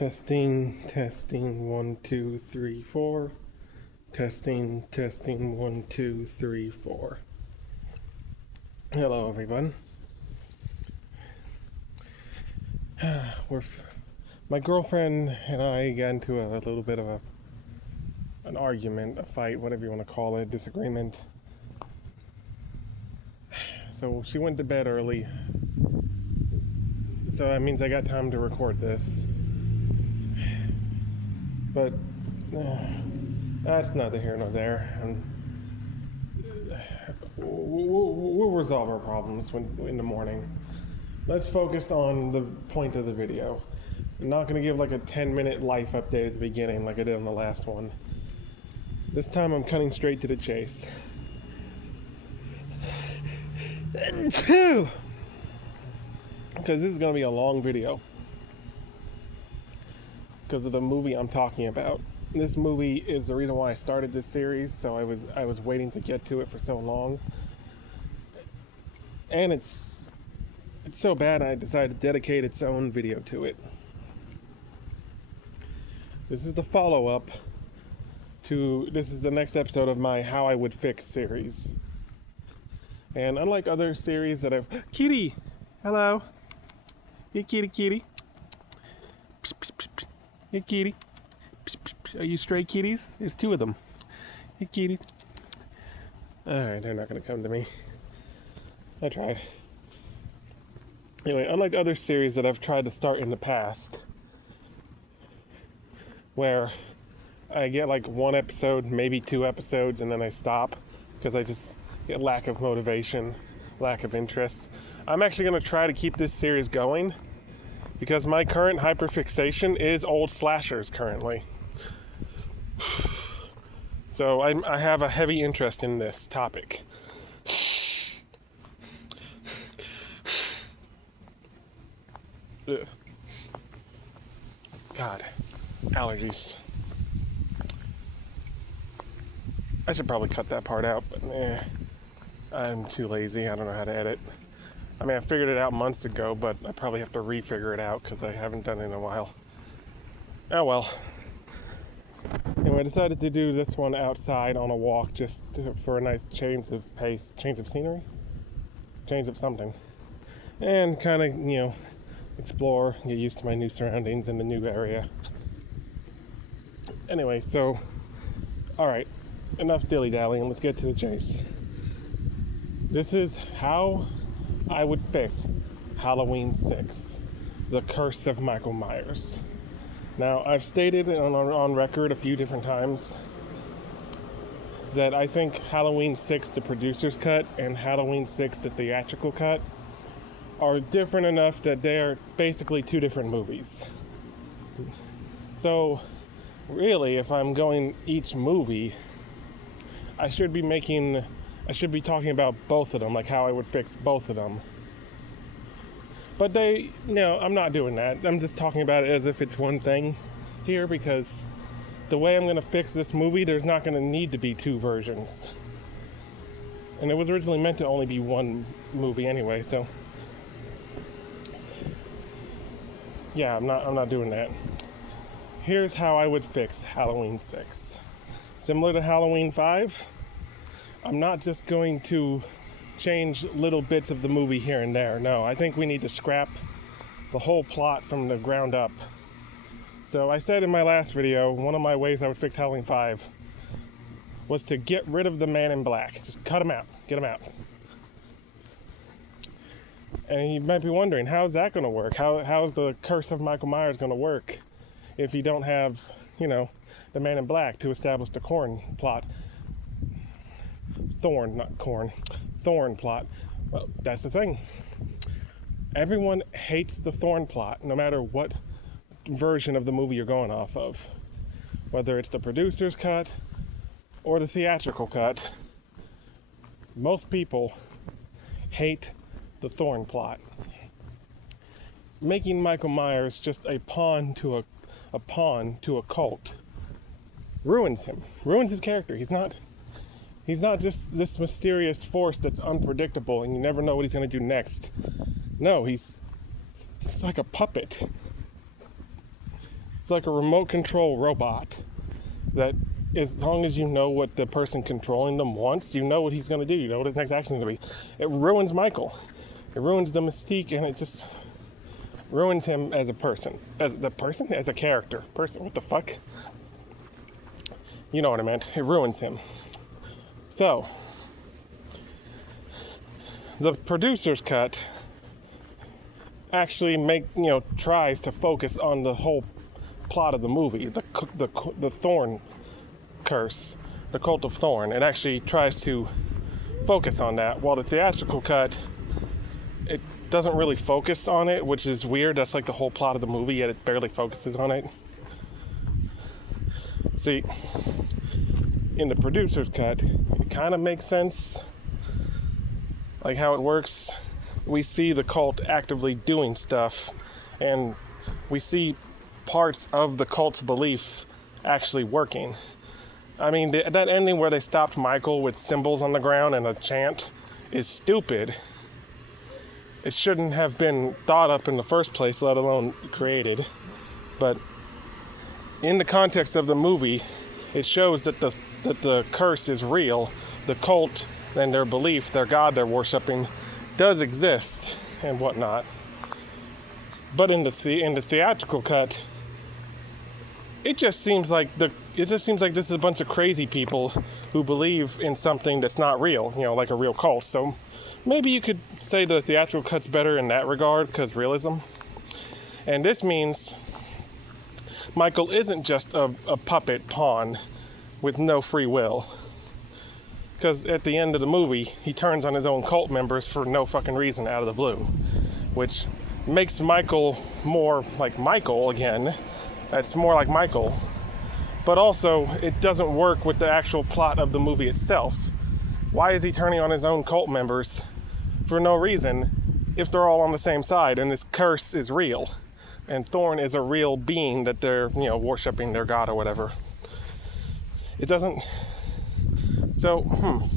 Testing, 1, 2, 3, 4. Testing, 1, 2, 3, 4. Hello, everyone. My girlfriend and I got into a little bit of an argument, a fight, whatever you want to call it, disagreement. So she went to bed early. So that means I got time to record this. But that's neither here nor there. We'll resolve our problems in the morning. Let's focus on the point of the video. I'm not going to give like a 10-minute life update at the beginning like I did on the last one. This time I'm cutting straight to the chase. Because this is going to be a long video. Because of the movie I'm talking about. This movie is the reason why I started this series, so I was waiting to get to it for so long. And it's so bad I decided to dedicate its own video to it. This is the follow-up to, this is the next episode of my How I Would Fix series. And unlike other series that I've... Kitty! Hello! Hey, kitty. Hey, kitty. Are you stray kitties? There's 2 of them. Hey, kitty. Alright, they're not going to come to me. I tried. Anyway, unlike other series that I've tried to start in the past, where I get like 1 episode, maybe 2 episodes, and then I stop because I just get lack of motivation, lack of interest. I'm actually going to try to keep this series going because my current hyperfixation is old slashers currently. So I have a heavy interest in this topic. Ugh. God, allergies. I should probably cut that part out, but I'm too lazy. I don't know how to edit. I mean, I figured it out months ago, but I probably have to re-figure it out because I haven't done it in a while. Oh well. Anyway, I decided to do this one outside on a walk for a nice change of pace, change of scenery, change of something. And kind of, explore, get used to my new surroundings in the new area. Anyway, so, alright, enough dilly-dallying, let's get to the chase. This is how I would fix Halloween 6, The Curse of Michael Myers. Now, I've stated on record a few different times that I think Halloween 6, the producer's cut, and Halloween 6, the theatrical cut, are different enough that they are basically 2 different movies. So, really, if I'm going each movie, I should be talking about both of them, like how I would fix both of them. But I'm not doing that. I'm just talking about it as if it's one thing here, because the way I'm going to fix this movie, there's not going to need to be 2 versions. And it was originally meant to only be 1 movie anyway, so... yeah, I'm not doing that. Here's how I would fix Halloween 6. Similar to Halloween 5, I'm not just going to change little bits of the movie here and there. No, I think we need to scrap the whole plot from the ground up. So I said in my last video, one of my ways I would fix Halloween 5 was to get rid of the Man in Black. Just cut him out. Get him out. And you might be wondering, how's that going to work? How's the Curse of Michael Myers going to work if you don't have, the Man in Black to establish the Thorn plot? Thorn plot. Well, that's the thing. Everyone hates the Thorn plot, no matter what version of the movie you're going off of. Whether it's the producer's cut or the theatrical cut, most people hate the Thorn plot. Making Michael Myers just a pawn to a cult ruins him. Ruins his character. He's not just this mysterious force that's unpredictable and you never know what he's going to do next. No, he's like a puppet. It's like a remote control robot that, as long as you know what the person controlling them wants, you know what he's going to do. You know what his next action is going to be. It ruins Michael. It ruins the mystique, and it just ruins him as a person. As a character. What the fuck? You know what I meant. It ruins him. So, the producer's cut actually tries to focus on the whole plot of the movie, the Thorn curse, the cult of Thorn. It actually tries to focus on that, while the theatrical cut, it doesn't really focus on it, which is weird. That's like the whole plot of the movie, yet it barely focuses on it. See, in the producer's cut, it kind of makes sense, like how it works. We see the cult actively doing stuff, and we see parts of the cult's belief actually working. I mean, that ending where they stopped Michael with symbols on the ground and a chant is stupid. It shouldn't have been thought up in the first place, let alone created. But in the context of the movie, it shows that the curse is real. The cult and their belief, their god they're worshiping, does exist and whatnot. But in the theatrical cut, it just seems like this is a bunch of crazy people who believe in something that's not real, like a real cult. So maybe you could say the theatrical cut's better in that regard, because realism. And this means Michael isn't just a puppet pawn with no free will. Because at the end of the movie, he turns on his own cult members for no fucking reason out of the blue. Which makes Michael more like Michael again. That's more like Michael. But also, it doesn't work with the actual plot of the movie itself. Why is he turning on his own cult members for no reason if they're all on the same side and this curse is real? And Thorn is a real being that they're, worshiping their god or whatever. It doesn't... So,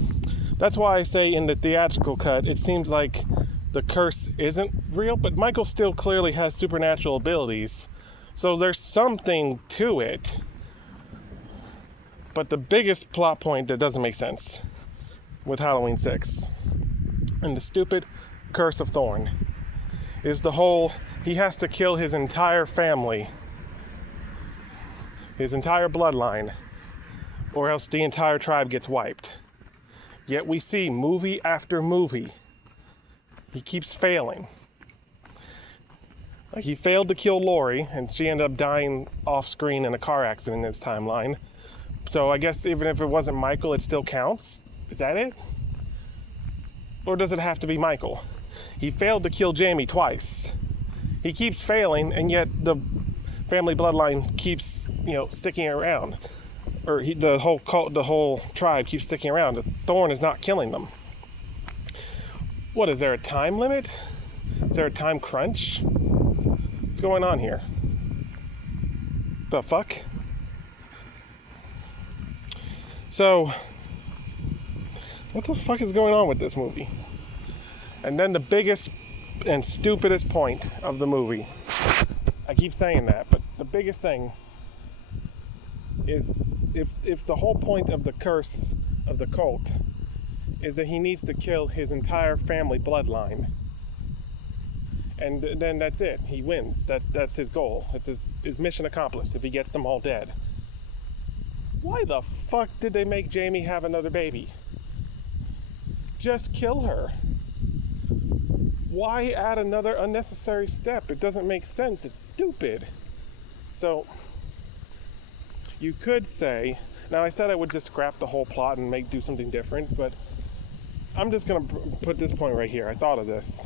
that's why I say in the theatrical cut, it seems like the curse isn't real, but Michael still clearly has supernatural abilities. So there's something to it. But the biggest plot point that doesn't make sense with Halloween 6 and the stupid curse of Thorn is the whole, he has to kill his entire family, his entire bloodline, or else the entire tribe gets wiped. Yet we see movie after movie, he keeps failing. Like, he failed to kill Lori, and she ended up dying off screen in a car accident in this timeline. So I guess even if it wasn't Michael, it still counts? Is that it? Or does it have to be Michael? He failed to kill Jamie twice. He keeps failing, and yet the family bloodline keeps, sticking around. Or the whole tribe keeps sticking around. The Thorn is not killing them. What, is there a time limit? Is there a time crunch? What's going on here? The fuck? So, what the fuck is going on with this movie? And then the biggest and stupidest point of the movie. I keep saying that, but the biggest thing is if the whole point of the curse of the cult is that he needs to kill his entire family bloodline, and then that's it, he wins. That's his goal. It's his mission accomplished if he gets them all dead. Why the fuck did they make Jamie have another baby? Just kill her. Why add another unnecessary step? It doesn't make sense. It's stupid. So you could say, now I said I would just scrap the whole plot and do something different, but I'm just going to put this point right here. I thought of this.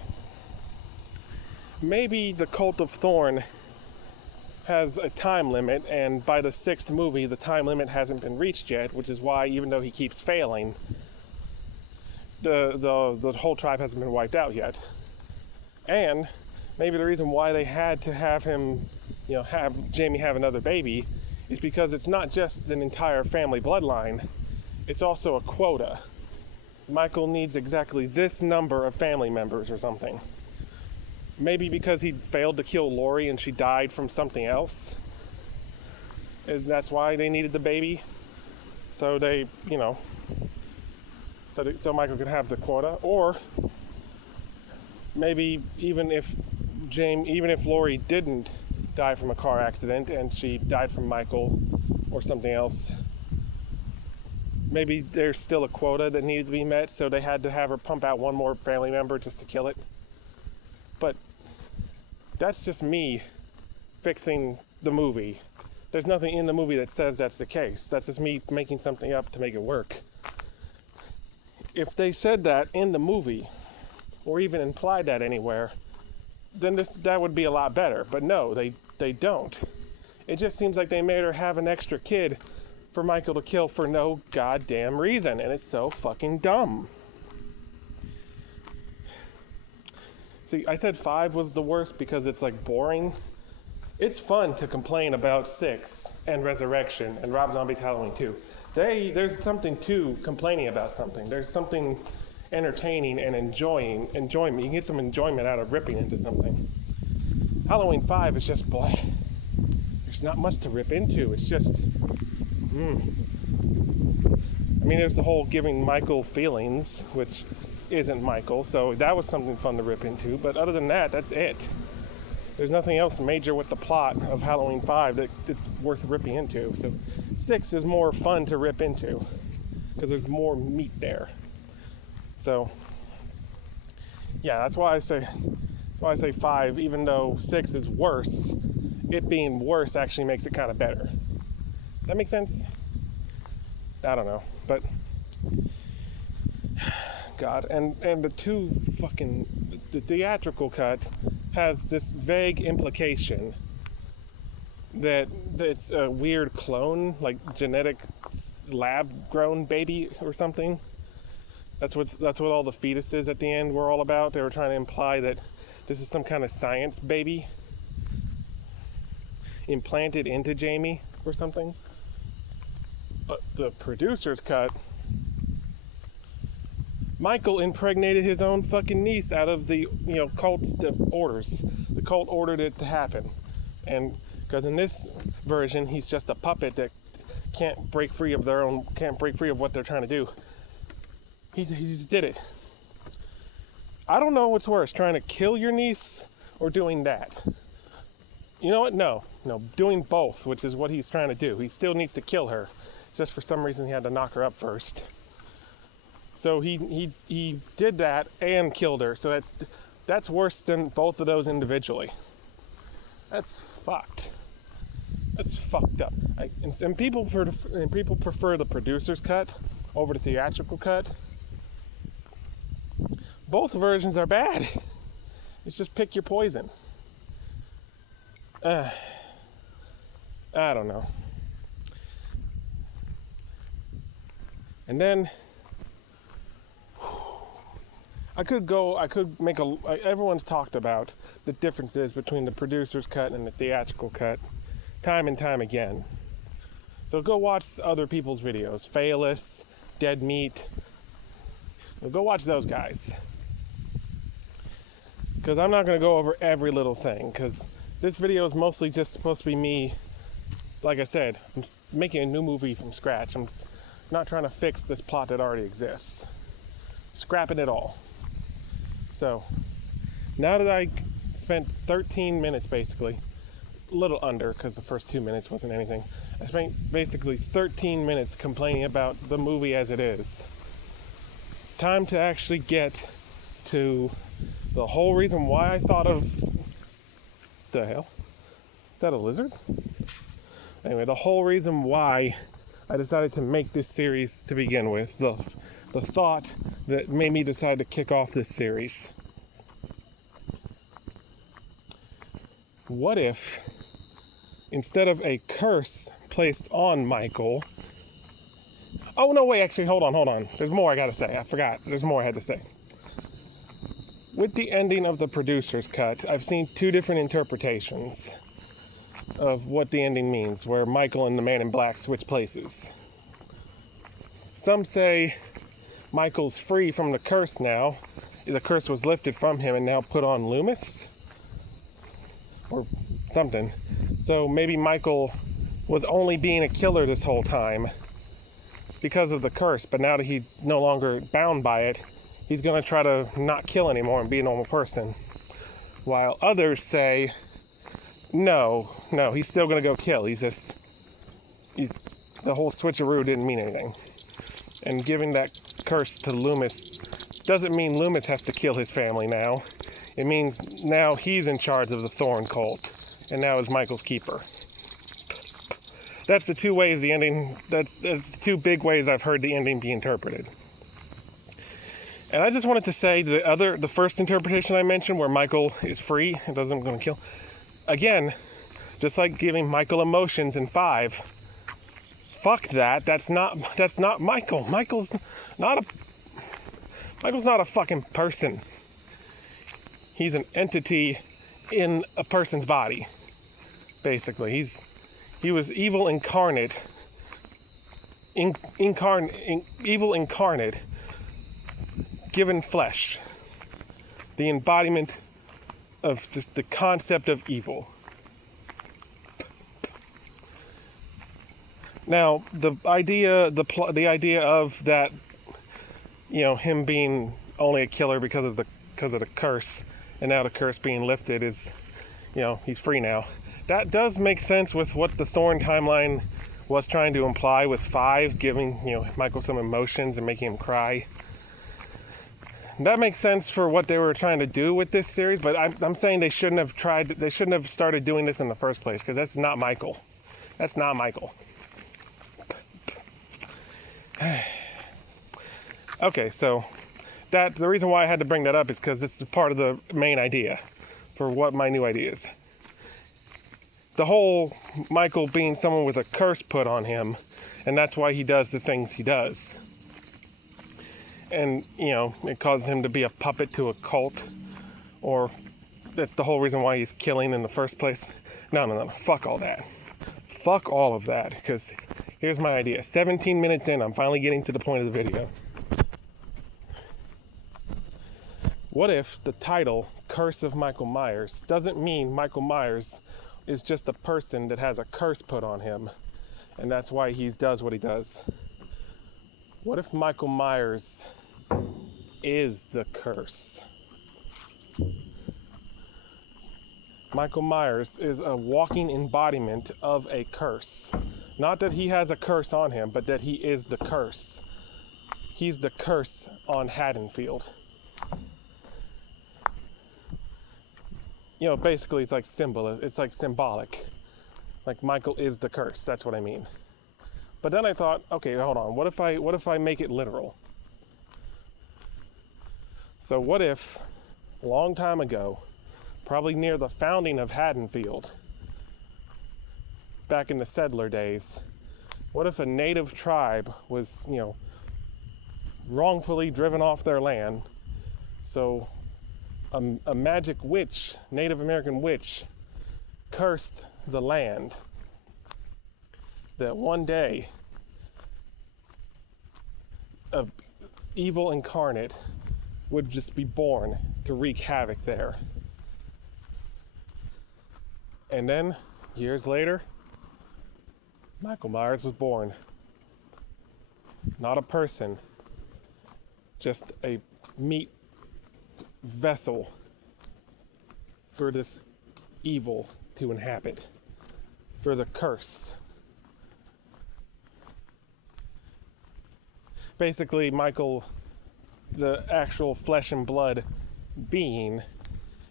Maybe the Cult of Thorn has a time limit, and by the 6th movie, the time limit hasn't been reached yet, which is why, even though he keeps failing, the whole tribe hasn't been wiped out yet. And maybe the reason why they had to have him, have Jamie have another baby is because it's not just an entire family bloodline, it's also a quota. Michael needs exactly this number of family members or something. Maybe because he failed to kill Lori and she died from something else. That's why they needed the baby. So they, so Michael could have the quota. Or maybe even if Lori didn't die from a car accident and she died from Michael or something else, maybe there's still a quota that needed to be met, so they had to have her pump out one more family member just to kill it. But that's just me fixing the movie. There's nothing in the movie that says that's the case. That's just me making something up to make it work. If they said that in the movie, or even implied that anywhere, then that would be a lot better. But no, they don't. It just seems like they made her have an extra kid for Michael to kill for no goddamn reason, and it's so fucking dumb. See, I said 5 was the worst because it's like boring. It's fun to complain about 6 and Resurrection and Rob Zombie's Halloween 2. There's something to complaining about something. There's something entertaining and enjoyment. You can get some enjoyment out of ripping into something. Halloween 5 is just blah. There's not much to rip into. It's just there's the whole giving Michael feelings, which isn't Michael, so that was something fun to rip into, but other than that, that's it. There's nothing else major with the plot of Halloween 5 that's worth ripping into. So 6 is more fun to rip into because there's more meat there. So yeah, that's why I say 5, even though 6 is worse. It being worse actually makes it kind of better. That makes sense? I don't know, but God, and the the theatrical cut has this vague implication that it's a weird clone, like genetic lab-grown baby or something. That's what all the fetuses at the end were all about. They were trying to imply that this is some kind of science baby implanted into Jamie or something. But the producer's cut, Michael impregnated his own fucking niece out of the cult's orders. The cult ordered it to happen, and because in this version he's just a puppet that can't break free of what they're trying to do. He just did it. I don't know what's worse, trying to kill your niece or doing that. You know what? No, doing both, which is what he's trying to do. He still needs to kill her. Just for some reason he had to knock her up first. So he did that and killed her. So that's worse than both of those individually. That's fucked. That's fucked up. And people prefer the producer's cut over the theatrical cut. Both versions are bad. It's just pick your poison. I don't know. And then everyone's talked about the differences between the producer's cut and the theatrical cut time and time again. So go watch other people's videos, Phaelus, Dead Meat. Go watch those guys. Because I'm not going to go over every little thing, because this video is mostly just supposed to be me. Like I said, I'm making a new movie from scratch. I'm not trying to fix this plot that already exists. Scrapping it all. So, now that I spent 13 minutes basically, a little under because the first 2 minutes wasn't anything. I spent basically 13 minutes complaining about the movie as it is. Time to actually get to the whole reason why I thought of... The hell? Is that a lizard? Anyway, the whole reason why I decided to make this series to begin with. The thought that made me decide to kick off this series. What if, instead of a curse placed on Michael... Oh, no, wait, actually, hold on. There's more I gotta say. I forgot. There's more I had to say. With the ending of the producer's cut, I've seen two different interpretations of what the ending means, where Michael and the Man in Black switch places. Some say Michael's free from the curse now. The curse was lifted from him and now put on Loomis? Or something. So maybe Michael was only being a killer this whole time because of the curse, but now that he's no longer bound by it, he's going to try to not kill anymore and be a normal person. While others say, no, he's still going to go kill. The whole switcheroo didn't mean anything. And giving that curse to Loomis doesn't mean Loomis has to kill his family now. It means now he's in charge of the Thorn cult, and now is Michael's keeper. That's the two ways the ending, that's two big ways I've heard the ending be interpreted. And I just wanted to say the first interpretation I mentioned, where Michael is free and doesn't going to kill, again, just like giving Michael emotions in 5, fuck that. That's not Michael. Michael's not a fucking person. He's an entity in a person's body. Basically, he was evil incarnate. Evil incarnate, given flesh. The embodiment of just the concept of evil. Now, the idea of that, him being only a killer because of the curse, and now the curse being lifted is, he's free now. That does make sense with what the Thorn timeline was trying to imply with 5, giving, Michael some emotions and making him cry. That makes sense for what they were trying to do with this series, but I'm saying they shouldn't have started doing this in the first place, because that's not Michael. That's not Michael. Okay, so the reason why I had to bring that up is because it's part of the main idea for what my new idea is. The whole Michael being someone with a curse put on him, and that's why he does the things he does. And, it causes him to be a puppet to a cult, or that's the whole reason why he's killing in the first place. No, fuck all that. Fuck all of that, because here's my idea. 17 minutes in, I'm finally getting to the point of the video. What if the title, Curse of Michael Myers, doesn't mean Michael Myers is just a person that has a curse put on him, and that's why he does what he does? What if Michael Myers is the curse? Michael Myers is a walking embodiment of a curse. Not that he has a curse on him, but that he is the curse. He's the curse on Haddonfield. Basically it's like symbolic. Like Michael is the curse, that's what I mean. But then I thought, okay, hold on, what if I make it literal? So what if, a long time ago, probably near the founding of Haddonfield, back in the settler days, what if a native tribe was, wrongfully driven off their land, so a magic witch, Native American witch, cursed the land, that one day an evil incarnate would just be born to wreak havoc there. And then, years later, Michael Myers was born. Not a person, just a meat vessel for this evil to inhabit, for the curse. Basically, Michael, the actual flesh and blood being,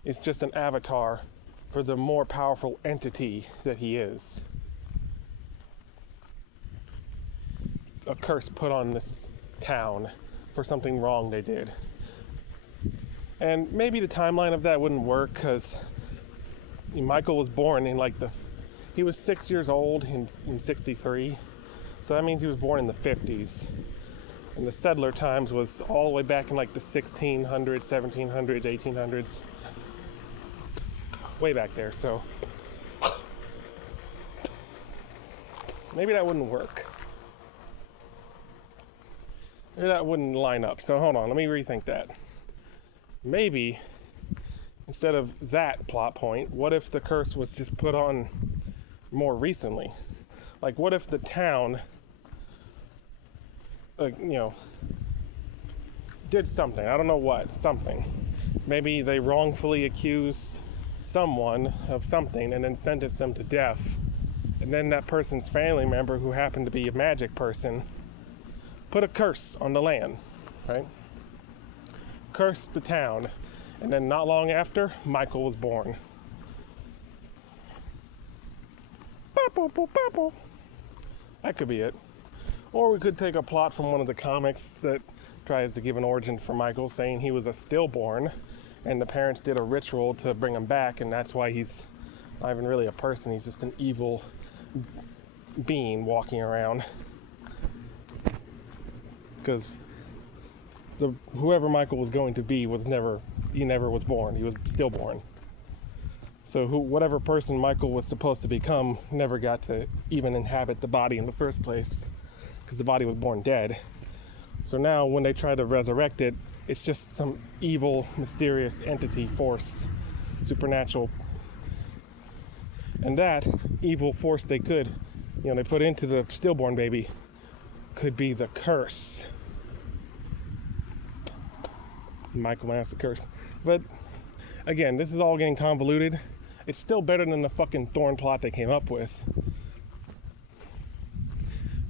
is just an avatar for the more powerful entity that he is. A curse put on this town for something wrong they did. And maybe the timeline of that wouldn't work, because Michael was born in he was 6 years old in 63. So that means he was born in the 50s. And the settler times was all the way back in the 1600s, 1700s, 1800s. Way back there, so maybe that wouldn't work. Maybe that wouldn't line up. So hold on, let me rethink that. Maybe instead of that plot point, what if the curse was just put on more recently? Like, what if the town, did something? I don't know what, something. Maybe they wrongfully accused someone of something and then sentenced them to death. And then that person's family member, who happened to be a magic person, put a curse on the land, right? Cursed the town. And then not long after, Michael was born. That could be it. Or we could take a plot from one of the comics that tries to give an origin for Michael, saying he was a stillborn and the parents did a ritual to bring him back, and that's why he's not even really a person, he's just an evil being walking around. Because whoever Michael was going to be never was born, he was stillborn. So whatever person Michael was supposed to become never got to even inhabit the body in the first place, because the body was born dead. So now when they try to resurrect it, it's just some evil, mysterious entity, force, supernatural. And that evil force they put into the stillborn baby could be the curse. Michael Myers, the curse. But again, this is all getting convoluted. It's still better than the fucking Thorn plot they came up with.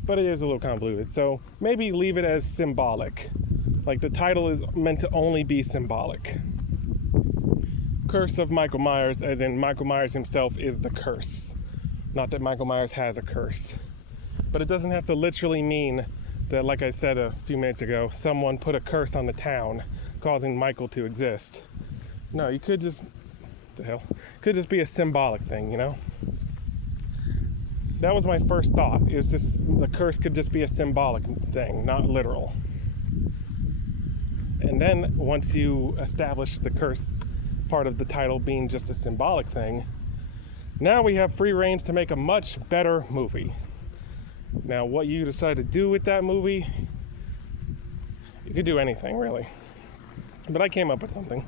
But it is a little convoluted. So maybe leave it as symbolic. Like, the title is meant to only be symbolic. Curse of Michael Myers, as in Michael Myers himself is the curse. Not that Michael Myers has a curse. But it doesn't have to literally mean that, like I said a few minutes ago, someone put a curse on the town, causing Michael to exist. No, you could just, could just be a symbolic thing, you know? That was my first thought. It was just, the curse could just be a symbolic thing, not literal. And then once you establish the curse part of the title being just a symbolic thing, now we have free reins to make a much better movie. Now, what you decide to do with that movie, you could do anything, really. But I came up with something.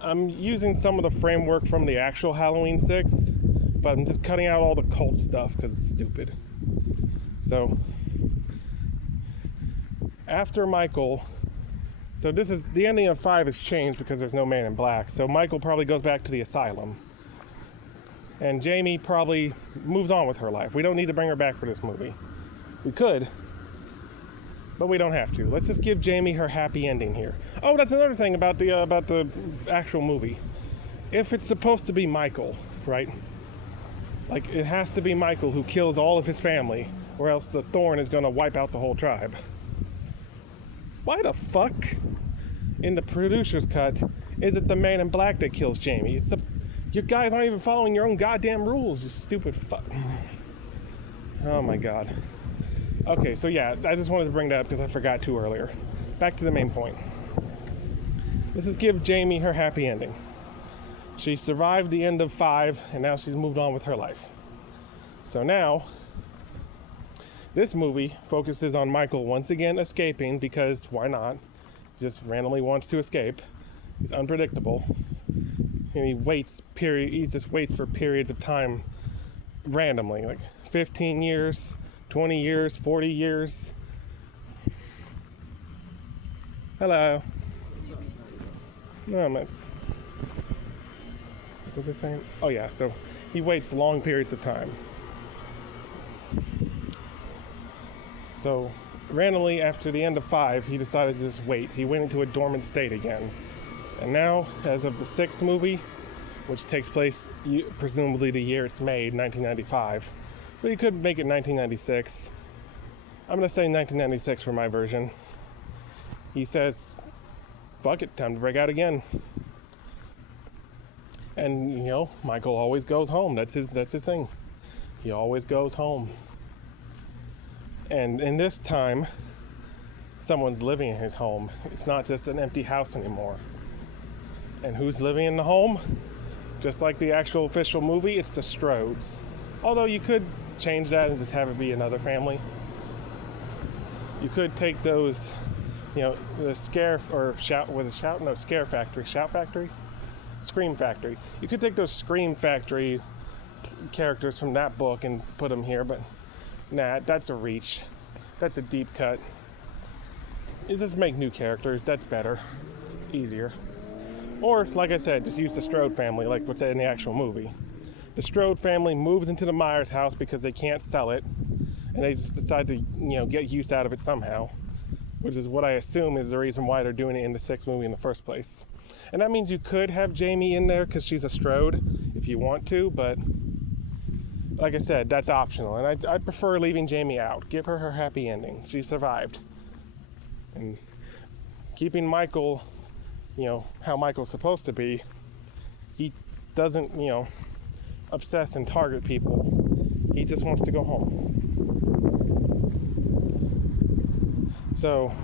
I'm using some of the framework from the actual Halloween 6, but I'm just cutting out all the cult stuff because it's stupid. So, after Michael, so this is, the ending of 5 has changed because there's no Man in Black. So Michael probably goes back to the asylum. And Jamie probably moves on with her life. We don't need to bring her back for this movie. We could, but we don't have to. Let's just give Jamie her happy ending here. Oh, that's another thing about the actual movie. If it's supposed to be Michael, right? Like, it has to be Michael who kills all of his family, or else the Thorn is going to wipe out the whole tribe. Why the fuck, in the producer's cut, is it the Man in Black that kills Jamie? You guys aren't even following your own goddamn rules, you stupid fuck. Oh my god. Okay, so yeah, I just wanted to bring that up because I forgot to earlier. Back to the main point. This is give Jamie her happy ending. She survived the end of 5, and now she's moved on with her life. So now, this movie focuses on Michael once again escaping, because why not? He just randomly wants to escape. He's unpredictable. And he just waits for periods of time randomly, like 15 years, 20 years, 40 years. Hello. No, what was I saying? Oh yeah, so he waits long periods of time. So randomly after the end of 5, he decided to just wait. He went into a dormant state again. And now, as of the 6th movie, which takes place presumably the year it's made, 1995, but you could make it 1996. I'm going to say 1996 for my version. He says, fuck it, time to break out again. And, Michael always goes home. That's his thing. He always goes home. And in this time, someone's living in his home. It's not just an empty house anymore. And who's living in the home? Just like the actual official movie, it's the Strodes. Although you could change that and just have it be another family. You could take those, the Scare Factory. You could take those Scream Factory characters from that book and put them here, but nah, that's a reach. That's a deep cut. You just make new characters, that's better. It's easier. Or, like I said, just use the Strode family, like what's in the actual movie. The Strode family moves into the Myers house because they can't sell it, and they just decide to, get use out of it somehow, which is what I assume is the reason why they're doing it in the sixth movie in the first place. And that means you could have Jamie in there because she's a Strode if you want to, but like I said, that's optional. And I prefer leaving Jamie out. Give her her happy ending. She survived. And keeping Michael, how Michael's supposed to be, he doesn't, obsess and target people. He just wants to go home. So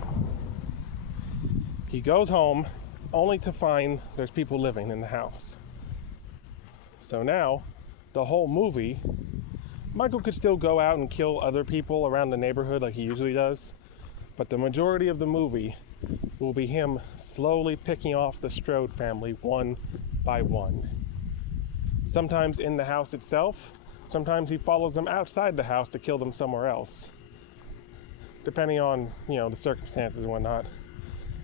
he goes home only to find there's people living in the house. So now, the whole movie, Michael could still go out and kill other people around the neighborhood like he usually does, but the majority of the movie will be him slowly picking off the Strode family one by one. Sometimes in the house itself, sometimes he follows them outside the house to kill them somewhere else, depending on, the circumstances and whatnot,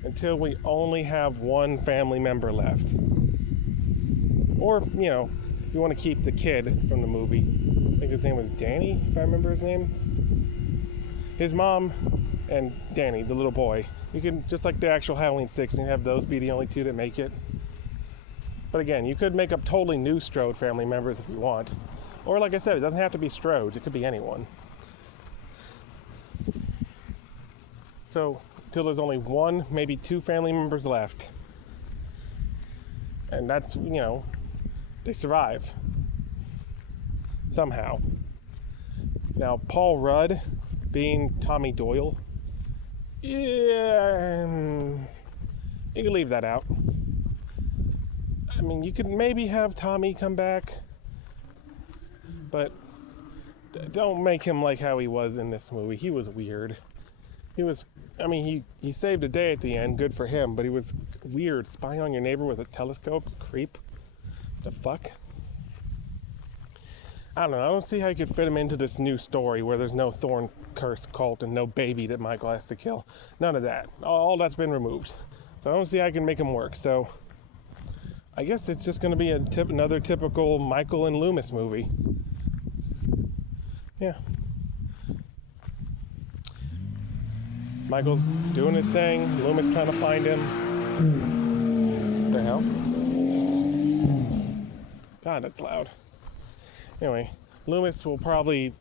until we only have one family member left. Or, you want to keep the kid from the movie. I think his name was Danny, if I remember his name. His mom and Danny, the little boy. You can, just like the actual Halloween 6, and have those be the only two that make it. But again, you could make up totally new Strode family members if you want. Or like I said, it doesn't have to be Strode, it could be anyone. So, till there's only one, maybe two family members left. And that's, they survive. Somehow. Now, Paul Rudd being Tommy Doyle, yeah, you can leave that out. I mean, you could maybe have Tommy come back, but don't make him like how he was in this movie. He was weird. He saved a day at the end, good for him, but he was weird, spying on your neighbor with a telescope, creep. The fuck? I don't know, I don't see how you could fit him into this new story where there's no Thorn curse cult and no baby that Michael has to kill. None of that. All that's been removed. So I don't see how I can make him work. So I guess it's just going to be another typical Michael and Loomis movie. Yeah. Michael's doing his thing. Loomis trying to find him. What the hell? God, that's loud. Anyway, Loomis will probably,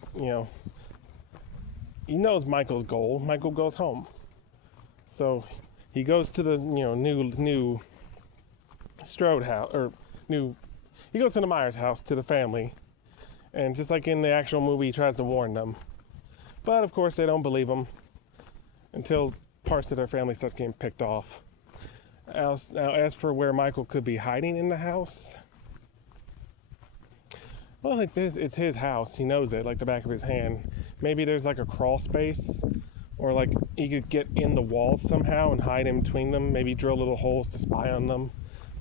he knows Michael's goal. Michael goes home. So he goes to the, new Strode house, he goes to the Myers house, to the family. And just like in the actual movie, he tries to warn them. But of course, they don't believe him until parts of their family start getting picked off. Now, as for where Michael could be hiding in the house, well, it's his house. He knows it like the back of his hand. Maybe there's like a crawl space, or like he could get in the walls somehow and hide in between them. Maybe drill little holes to spy on them,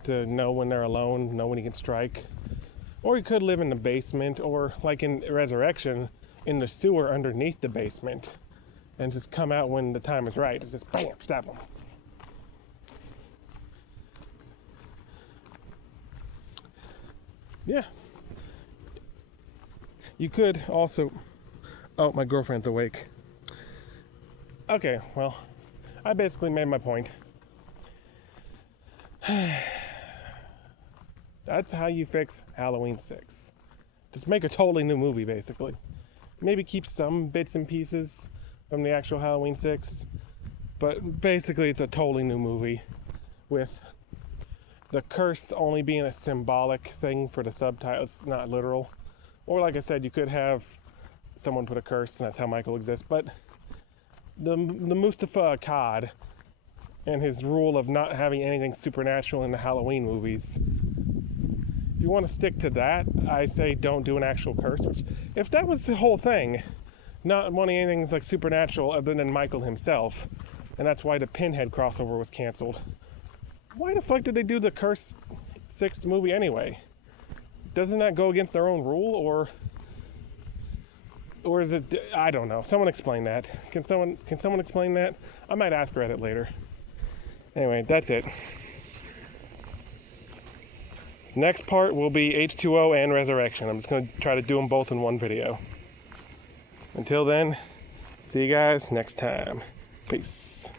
to know when they're alone, know when he can strike. Or he could live in the basement, or like in Resurrection, in the sewer underneath the basement, and just come out when the time is right. It's just bam, stab him. Yeah. You could also... Oh, my girlfriend's awake. Okay, well, I basically made my point. That's how you fix Halloween 6. Just make a totally new movie, basically. Maybe keep some bits and pieces from the actual Halloween 6. But basically, it's a totally new movie with the curse only being a symbolic thing for the subtitles, not literal. Or like I said, you could have someone put a curse and that's how Michael exists. But the Mustafa Akkad and his rule of not having anything supernatural in the Halloween movies, if you want to stick to that, I say don't do an actual curse. Which, if that was the whole thing, not wanting anything that's like supernatural other than Michael himself, and that's why the Pinhead crossover was canceled, why the fuck did they do the Curse 6th movie anyway? doesn't that go against their own rule, or is it? I don't know. Someone explain that. Can someone explain that? I might ask Reddit later. Anyway, that's it. Next part will be H2O and Resurrection. I'm just going to try to do them both in one video. Until then, see you guys next time. Peace.